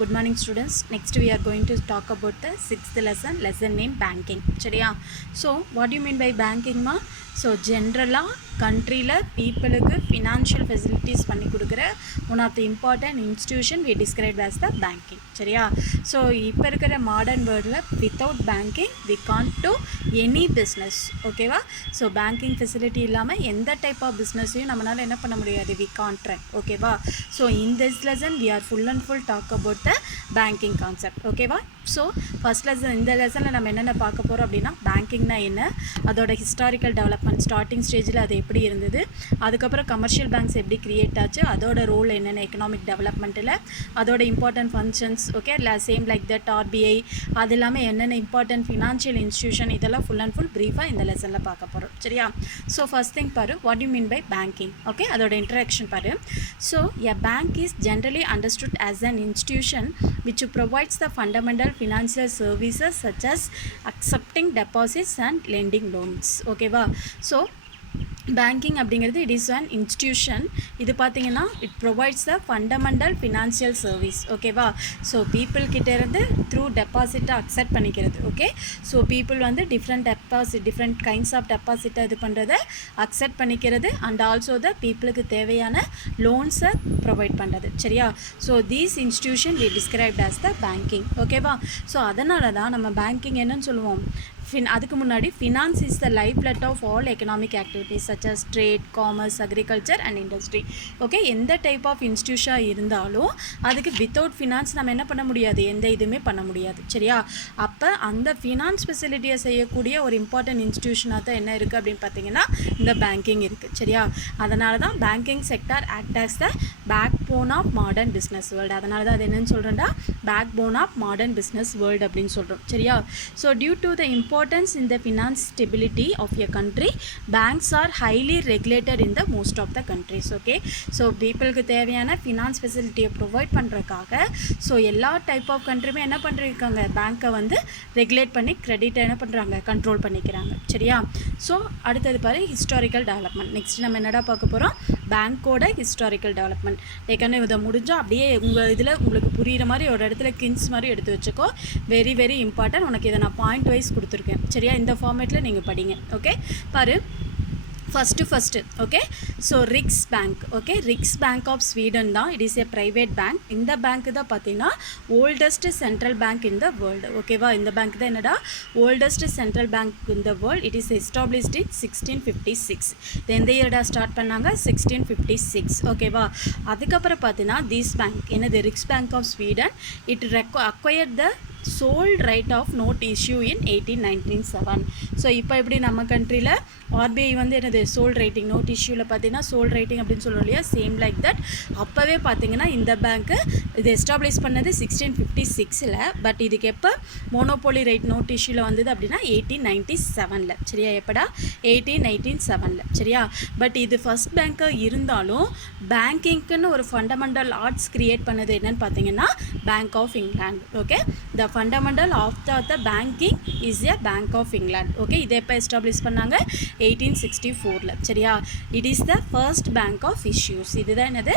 Good morning students. Next we are going to talk about the sixth lesson name banking. சரியா? So what do you mean by banking ma? So generally countryல peopleக்கு financial facilities பண்ணி கொடுக்குற one of the important institution we described as the banking. சரியா? So இப்போ இருக்கிற modern worldல without banking we can't do any business. ஓகேவா? So banking facility இல்லாமல் எந்த type of businessையும் நம்மளால என்ன பண்ண முடியாது, we can't run. ஓகேவா? So in this lesson we are full and full talk about the banking concept. ஓகேவா? ஸோ ஃபஸ்ட் லெசன் இந்த லெசனில் நம்ம என்னென்ன பார்க்க போகிறோம் அப்படின்னா பேங்கிங்னா என்ன, அதோட ஹிஸ்டாரிக்கல் டெவலப்மெண்ட் ஸ்டார்டிங் ஸ்டேஜில் அது எப்படி இருந்தது, அதுக்கப்புறம் கமர்ஷியல் பேங்க்ஸ் எப்படி க்ரியேட் ஆச்சு, அதோட ரோல் என்னென்ன எக்கனாமிக் டெவலப்மெண்ட்டில், அதோட important functions, okay same like that RBI, அது இல்லாமல் என்னென்ன இம்பார்ட்டன்ட் ஃபினான்ஷியல் இன்ஸ்டியூஷன், இதெல்லாம் ஃபுல் அண்ட் ஃபுல் ப்ரீஃபாக இந்த லெசனில் பார்க்க போகிறோம். சரியா? ஸோ ஃபஸ்ட் திங் பாரு, what you mean by banking. Okay, அதோட இன்ட்ரடக்ஷன் பாரு. So a bank is generally understood as an institution which provides the fundamental financial services such as accepting deposits and lending loans. Okay va? So banking அப்படிங்கிறது it is an institution. இது பார்த்தீங்கன்னா it provides the fundamental financial service. ஓகேவா? So பீப்புள்கிட்டேருந்து through டெபாசிட்டை accept பண்ணிக்கிறது. Okay, so people வந்து different kinds of டெபாசிட்டை இது பண்ணுறதை accept பண்ணிக்கிறது and also the பீப்புளுக்கு தேவையான லோன்ஸை ப்ரொவைட் பண்ணுறது. சரியா? So these institution we described as the banking. ஓகேவா? ஸோ அதனால தான் நம்ம பேங்கிங் என்னன்னு சொல்லுவோம், அதுக்கு முன்னாடி finance is the life blood of all economic activities such as trade, commerce, agriculture and industry. Okay, எந்த டைப் ஆஃப் இன்ஸ்டியூஷனாக இருந்தாலும் அதுக்கு வித்தவுட் ஃபினான்ஸ் நம்ம என்ன பண்ண முடியாது, எந்த இதுவுமே பண்ண முடியாது. சரியா? அப்போ அந்த ஃபினான்ஸ் ஃபெசிலிட்டியை செய்யக்கூடிய ஒரு இம்பார்ட்டன்ட் இன்ஸ்டியூஷனாக தான் என்ன இருக்குது அப்படின்னு பார்த்தீங்கன்னா இந்த பேங்கிங் இருக்குது. சரியா? அதனால தான் banking sector act as the backbone of modern business world. அதனால தான் அது என்னென்னு சொல்கிறேன்டா, backbone of modern business world அப்படின்னு சொல்கிறோம். சரியா? So due to the importance in the finance stability of a country, banks are highly regulated in the most of the countries. Okay, so people க்கு தேவையான finance facility provide பண்றதுக்காக so எல்லா type of கண்ட்ரியுமே என்ன பண்ணிருக்காங்க, பேங்க்கை வந்து regulate பண்ணி credit என்ன பண்ணுறாங்க, கண்ட்ரோல் பண்ணிக்கிறாங்க. சரியா? ஸோ அடுத்தது பாரு, ஹிஸ்டாரிக்கல் டெவலப்மெண்ட். நெக்ஸ்ட் நம்ம என்னடா பார்க்க போகிறோம், பேங்க்கோட ஹிஸ்டாரிக்கல் டெவலப்மெண்ட். ஏற்கனவே இதை முடிஞ்சால் அப்படியே உங்கள் இதில் உங்களுக்கு புரிகிற மாதிரி ஒரு இடத்துல கின்ஸ் மாதிரி எடுத்து வச்சுக்கோ. Very very important. உனக்கு இதை நான் பாயிண்ட் வைஸ் கொடுத்துருக்கேன். சரியா? இந்த ஃபார்மேட்டில் நீங்கள் படிங்க. ஓகே பாரு, first okay. So Riksbank. Okay, Riksbank of Sweden தான். It is a private bank. இந்த பேங்க் தான் பார்த்தீங்கன்னா oldest central bank in the world. ஓகேவா? இந்த பேங்க் தான் என்னடா oldest central bank in the world. It is established in 1656. இது எந்த இயர்டா ஸ்டார்ட் பண்ணாங்க, 1656. ஓகேவா? அதுக்கப்புறம் பார்த்தீங்கன்னா திஸ் பேங்க் என்னது, Riksbank of Sweden, it acquired the sole right of note issue in 1897. So இப்போ எப்படி நம்ம கண்ட்ரியில் ஆர்பிஐ வந்து என்னது சோல்ட் ரைட்டிங், நோட் இஷ்யூவில் பார்த்தீங்கன்னா சோல்ட் ரைட்டிங் அப்படின்னு சொல்கிறோம் இல்லையா, சேம் லைக் தட் அப்போவே பார்த்தீங்கன்னா இந்த பேங்க்கு இது எஸ்டாப்ளிஷ் பண்ணது 1656. பட் இதுக்கு எப்போ மோனோபோலி ரைட் நோட் இஷ்யூவில் வந்தது அப்படின்னா 1897. சரியா? எப்படா 1897. சரியா? பட் இது ஃபஸ்ட் பேங்க்காக இருந்தாலும் பேங்கிங்க்குன்னு ஒரு ஃபண்டமெண்டல் ஆர்ட்ஸ் க்ரியேட் பண்ணது என்னன்னு பார்த்தீங்கன்னா bank of England. Okay, the fundamental of the banking is a bank of England. Okay, இதை எப்போ எஸ்டாப்ளிஷ் பண்ணாங்க, 1864. சரியா? It is the first bank of issues. இதுதான் என்னது,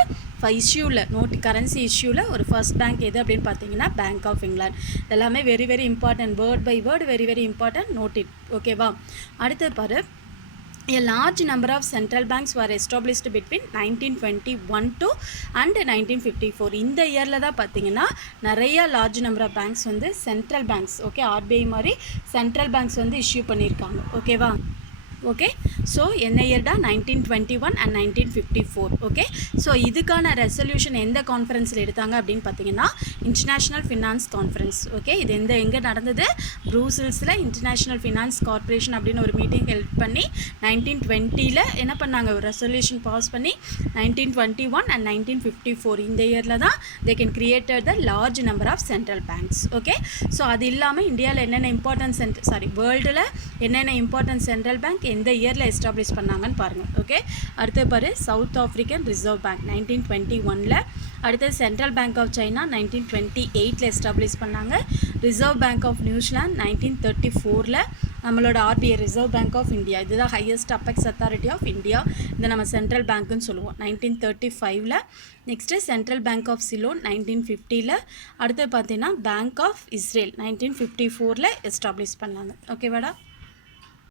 இஷ்யூவில் நோட் கரன்சி இஷ்யூவில் ஒரு ஃபர்ஸ்ட் பேங்க் எது அப்படின்னு பார்த்தீங்கன்னா பேங்க் ஆஃப் இங்கிலாந்து. எல்லாமே very very important, word by word very very important, note it. ஓகேவா? அடுத்தது பாரு, a large number of central banks were established between 1921 to and 1954. இந்த இயரில் தான் பார்த்தீங்கன்னா நிறைய லார்ஜ் நம்பர் ஆஃப் பேங்க்ஸ் வந்து சென்ட்ரல் பேங்க்ஸ், ஓகே ஆர்பிஐ மாதிரி சென்ட்ரல் பேங்க்ஸ் வந்து இஷ்யூ பண்ணியிருக்காங்க. ஓகேவா? ஓகே, ஸோ என்ன இயர்டா 1921 and 1954. ஓகே, ஸோ இதுக்கான ரெசல்யூஷன் எந்த கான்ஃபரன்ஸில் எடுத்தாங்க அப்படின்னு பார்த்தீங்கன்னா இன்டர்நேஷ்னல் ஃபினான்ஸ் கான்ஃபரன்ஸ். ஓகே, இது எங்கே நடந்தது, ப்ரூசல்ஸில் இன்டர்நேஷ்னல் ஃபினான்ஸ் கார்பரேஷன் அப்படின்னு ஒரு மீட்டிங் ஹெல்ப் பண்ணி 1920 என்ன பண்ணாங்க, ஒரு ரெசல்யூஷன் பாஸ் பண்ணி 1921 and 1954 இந்த இயரில் தான் they can created the large number of central banks. Okay, so அது இல்லாமல் இந்தியாவில் என்னென்ன இம்பார்ட்டன்ட் வேர்ல்டில் என்னென்ன இம்பார்ட்டன்ட் சென்ட்ரல் பேங்க் எந்த இயரில் எஸ்டாப்ளிஷ் பண்ணாங்கன்னு பாருங்கள். ஓகே, அடுத்து பாரு, சவுத் ஆஃப்ரிக்கன் ரிசர்வ் பேங்க் 1921. அடுத்தது Central Bank of China 1928 establish பண்ணாங்க. Reserve Bank of New Zealand 1934. நம்மளோட RBI Reserve Bank of India இதுதான் highest apex authority of India. இதை நம்ம சென்ட்ரல் பேங்க்குன்னு சொல்லுவோம். 1935ல். Next Central Bank of Ceylon 1950ல். அடுத்து பார்த்தீங்கன்னா பேங்க் ஆஃப் இஸ்ரேல் 1954ல் எஸ்டாப்ளிஷ் பண்ணாங்க. ஓகேவாடா?